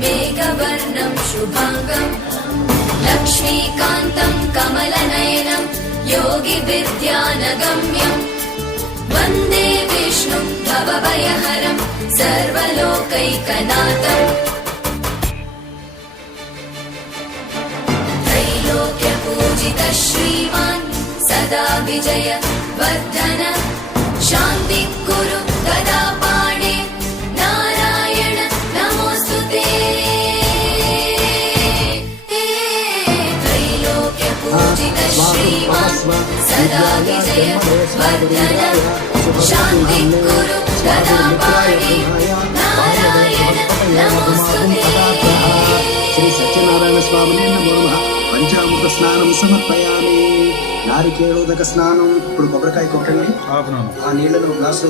मेघवर्णं शुभाङ्गं लक्ष्मीकान्तं कमलनयनं योगिविद्यानगम्यं वन्दे विष्णुं भवभयहरं सर्वलोकैकनाथम् त्रैलोक्यपूजितः श्रीमान् सदा विजय वर्धन शान्ति कुरु गदा पाणे नारायण नमोस्तुते त्रैलोक्यपूजितः श्रीमान् सदा विजय वर्धन शान्ति कुरु गदा पाणे नारायण नमोस्तुते। శ్రీ సత్యనారాయణ స్వామినే నమో నమః. పంచామృత స్నానం సమర్పయామి. నారికేళోదక స్నానం. ఇప్పుడు కొబ్బరికాయ కొట్టండి. ఆ నీళ్లను గ్లాసు